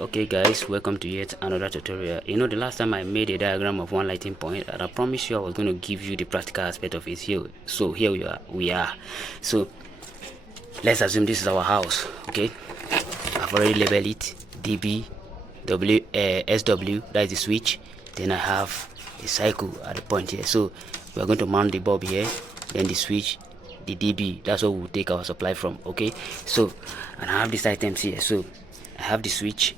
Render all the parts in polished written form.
Okay guys, welcome to yet another tutorial. The last time I made a diagram of one lighting point, and I promised you I was going to give you the practical aspect of it here. So here we are. So let's assume this is our house. Okay, I've already labeled it dB SW, that is the switch. Then I have a cycle at the point here. So we are going to mount the bulb here, then the switch, the dB, that's what we'll take our supply from. Okay, so and I have these items here. So I have the switch,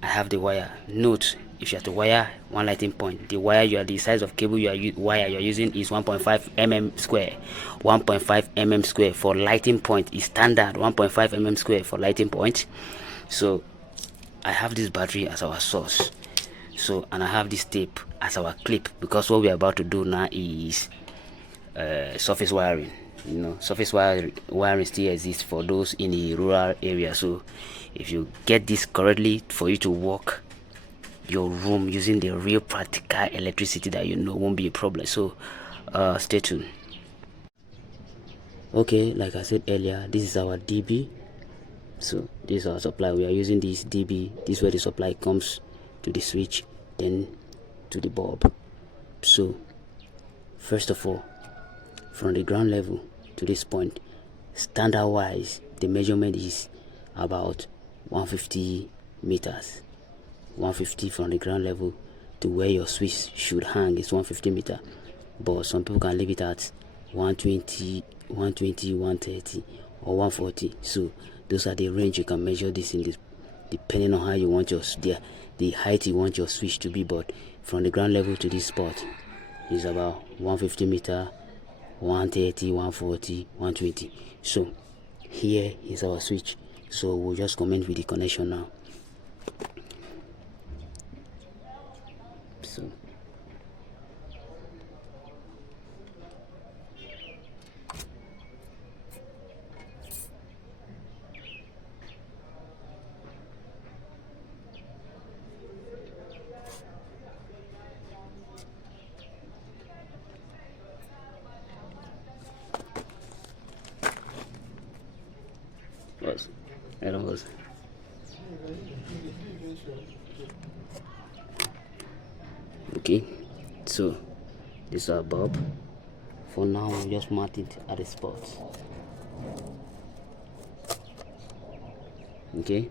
I have the wire. Note, if you have to wire one lighting point, the size of cable you're using is 1.5 mm square. 1.5 mm square for lighting point is standard. 1.5 mm square for lighting point. So I have this battery as our source. So, and I have this tape as our clip, because what we're about to do now is surface wiring. Surface wiring still exists for those in the rural area. So if you get this correctly, for you to work your room using the real practical electricity that won't be a problem. So stay tuned. Okay, like I said earlier, this is our dB. So this is our supply. We are using this dB. This is where the supply comes to the switch, then to the bulb. So first of all, from the ground level to this point, standard wise, the measurement is about 150 meters. 150 from the ground level to where your switch should hang is 150 meter, but some people can leave it at 120, 130, or 140. So those are the range you can measure this in, depending on how you want the height you want your switch to be. But from the ground level to this spot is about 150 meter, 130, 140, 120. So here is our switch. So we'll just comment with the connection now. So I don't know. Okay, so this is our bulb. For now, we'll just mount it at the spot. Okay.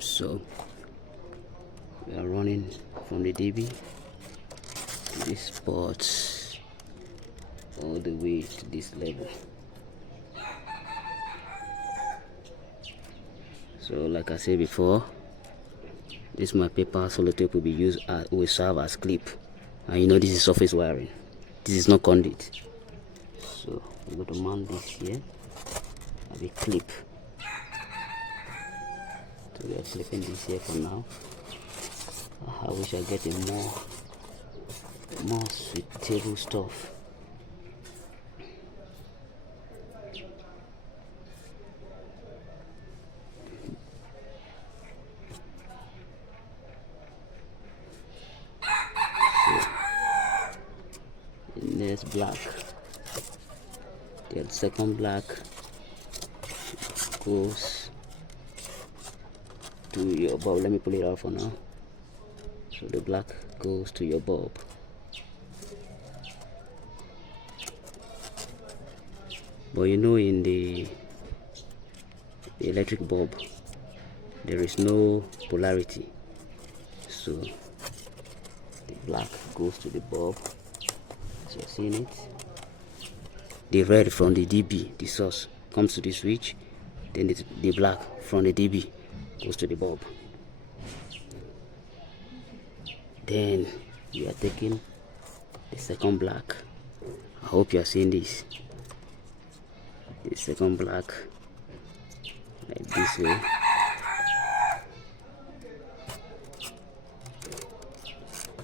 So we are running from the dB to this spot all the way to this level. So like I said before, this my paper sellotape will serve as clip, and this is surface wiring. This is not conduit. So we're going to mount this here as a clip. So we are clipping this here for now. I wish I get a more suitable stuff. So, there's black. The second black goes to your bulb. Let me pull it out for now. So the black goes to your bulb. But in the electric bulb, there is no polarity. So the black goes to the bulb. So you're seeing it. The red from the dB, the source, comes to the switch. Then the black from the dB goes to the bulb. Then we are taking the second black. I hope you are seeing this. The second black, like this way.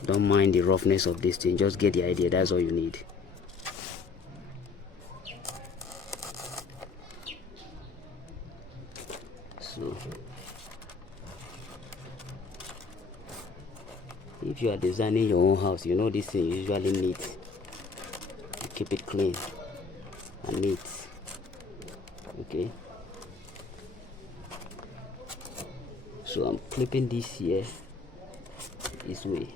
Don't mind the roughness of this thing, just get the idea. That's all you need. So if you are designing your own house, you know this thing usually neat. You keep it clean and neat. Okay, so I'm clipping this here this way.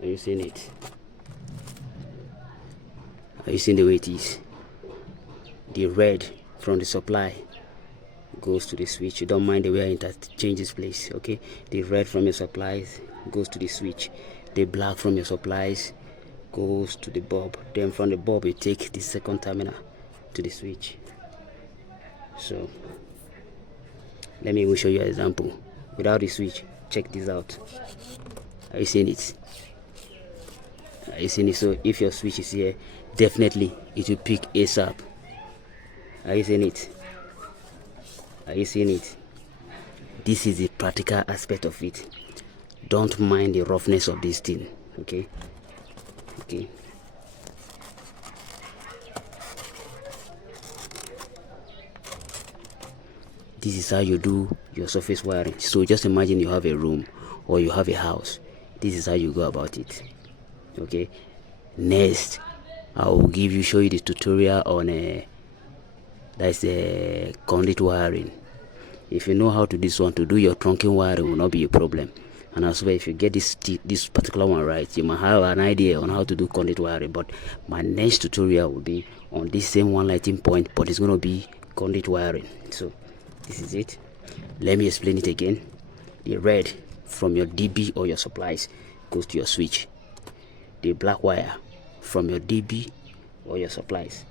Are you seeing it? Are you seeing the way it is? The red from the supply goes to the switch. You don't mind the way I interchange this place, okay? The red from your supplies goes to the switch. The black from your supplies goes to the bulb. Then from the bulb you take the second terminal to the switch. So let me show you an example without the switch. Check this out. Are you seeing it? Are you seeing it? So if your switch is here, definitely it will pick ASAP. Are you seeing it? Are you seeing it? This is the practical aspect of it. Don't mind the roughness of this thing, okay? Okay. This is how you do your surface wiring. So just imagine you have a room or you have a house. This is how you go about it, okay? Next, I will show you the tutorial on that's a conduit wiring. If you know how to do this one, to do your trunking wiring will not be a problem. And as well, if you get this particular one right, you might have an idea on how to do conduit wiring. But my next tutorial will be on this same one lighting point, but it's going to be conduit wiring. So this is it. Let me explain it again. The red from your DB or your supplies goes to your switch. The black wire from your DB or your supplies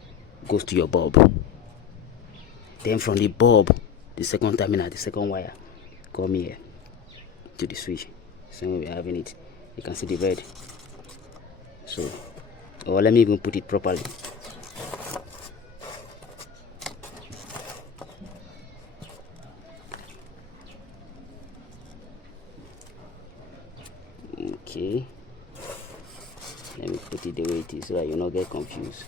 goes to your bulb. Then from the bulb, the second terminal, the second wire, come here to the switch. Same way we're having it. You can see the red. So, or let me even put it properly. Okay. Let me put it the way it is so that you not get confused.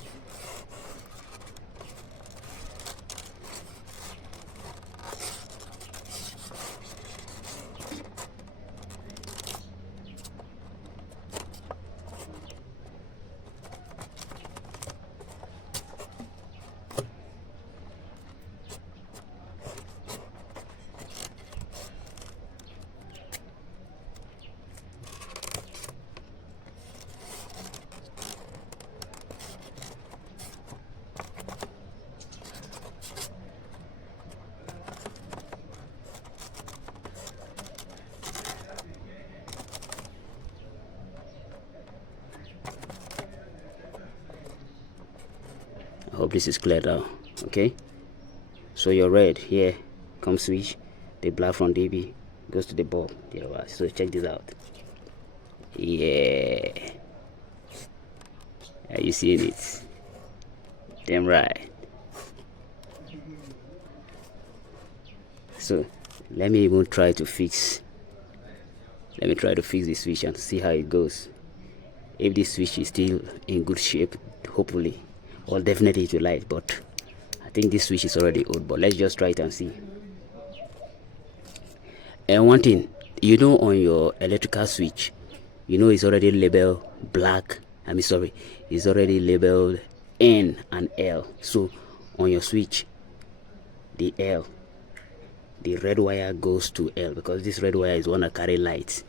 I hope this is clear now. Okay, so your red here comes switch, the black from DB goes to the bulb. So check this out. Yeah, are you seeing it? Damn right. So let me even try to fix the switch and see how it goes. If this switch is still in good shape, hopefully, or definitely it will light, but I think this switch is already old. But let's just try it and see. And one thing, you know, on your electrical switch, you know it's already labeled black. It's already labeled N and L. So on your switch, the L the red wire goes to L, because this red wire is one that carry light.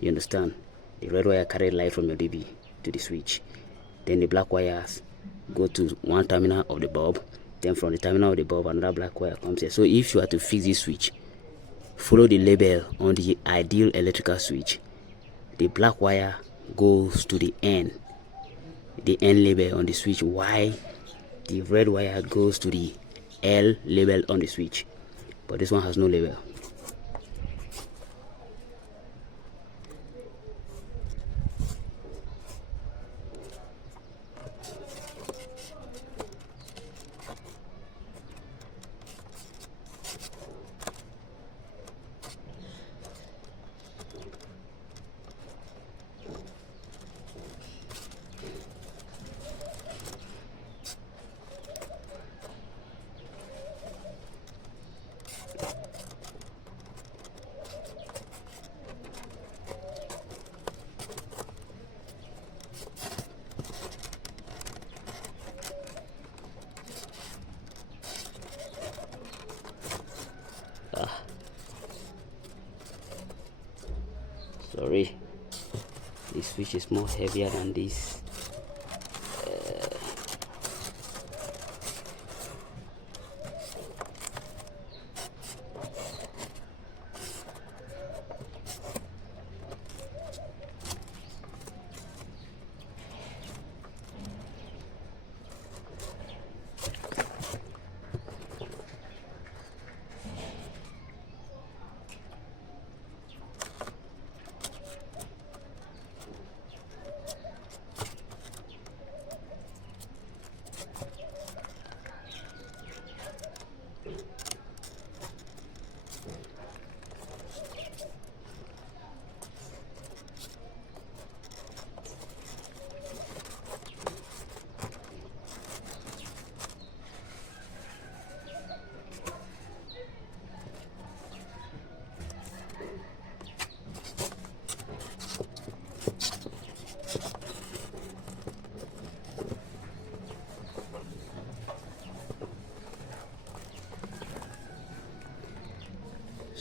You understand? The red wire carry light from your DB to the switch. Then the black wires go to one terminal of the bulb. Then from the terminal of the bulb, another black wire comes here. So if you are to fix this switch, follow the label on the ideal electrical switch. The black wire goes to the N label on the switch, while the red wire goes to the L label on the switch. But this one has no label. Sorry, this switch is more heavier than this.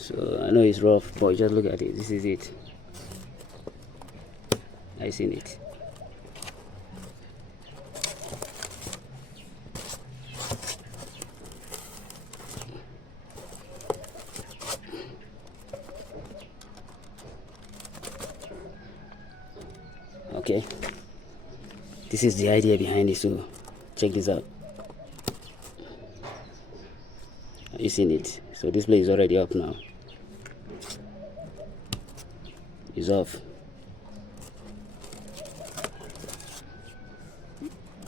So I know it's rough, but just look at it. This is it. I seen it. Okay, this is the idea behind it. So check this out. Have you seen it? So this plate is already up now. It's off.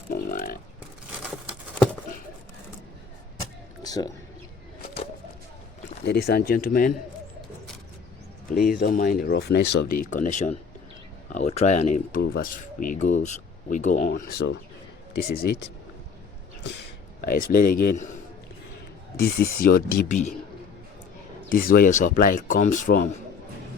Oh my. So, ladies and gentlemen, please don't mind the roughness of the connection. I will try and improve as we go on. So this is it. I explain again. This is your DB. This is where your supply comes from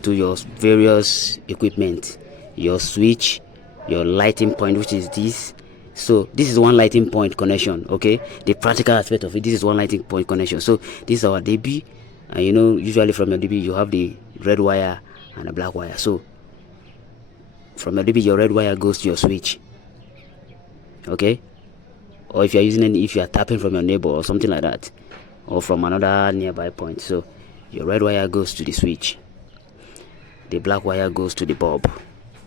to your various equipment, your switch, your lighting point, which is this. So this is one lighting point connection. Okay, the practical aspect of it, this is one lighting point connection. So this is our DB, and you know, usually from your DB you have the red wire and a black wire. So from your DB, your red wire goes to your switch. Okay, or if you are if you are tapping from your neighbor or something like that, or from another nearby point, so your red wire goes to the switch, the black wire goes to the bulb,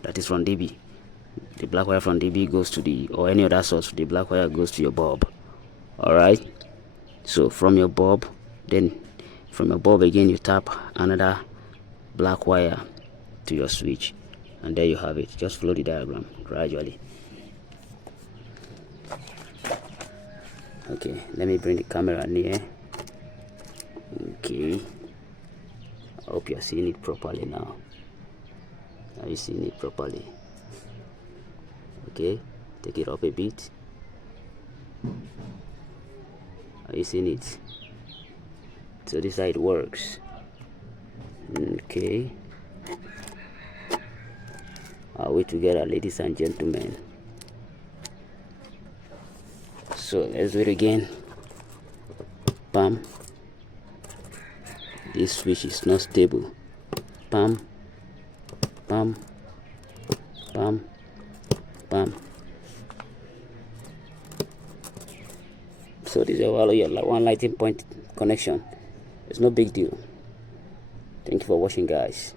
that is from DB. The black wire from DB goes to the, or any other source, the black wire goes to your bulb. Alright, so from your bulb, then from your bulb again you tap another black wire to your switch, and there you have it. Just follow the diagram gradually. Okay, let me bring the camera near. Okay, I hope you're seeing it properly now. Are you seeing it properly? Okay, take it up a bit. Are you seeing it? So this is how it works. Okay, are we together, ladies and gentlemen? So let's do it again. Bam. this switch is not stable. Bam, bam, bam, bam. So this is your one lighting point connection. It's no big deal. Thank you for watching, guys.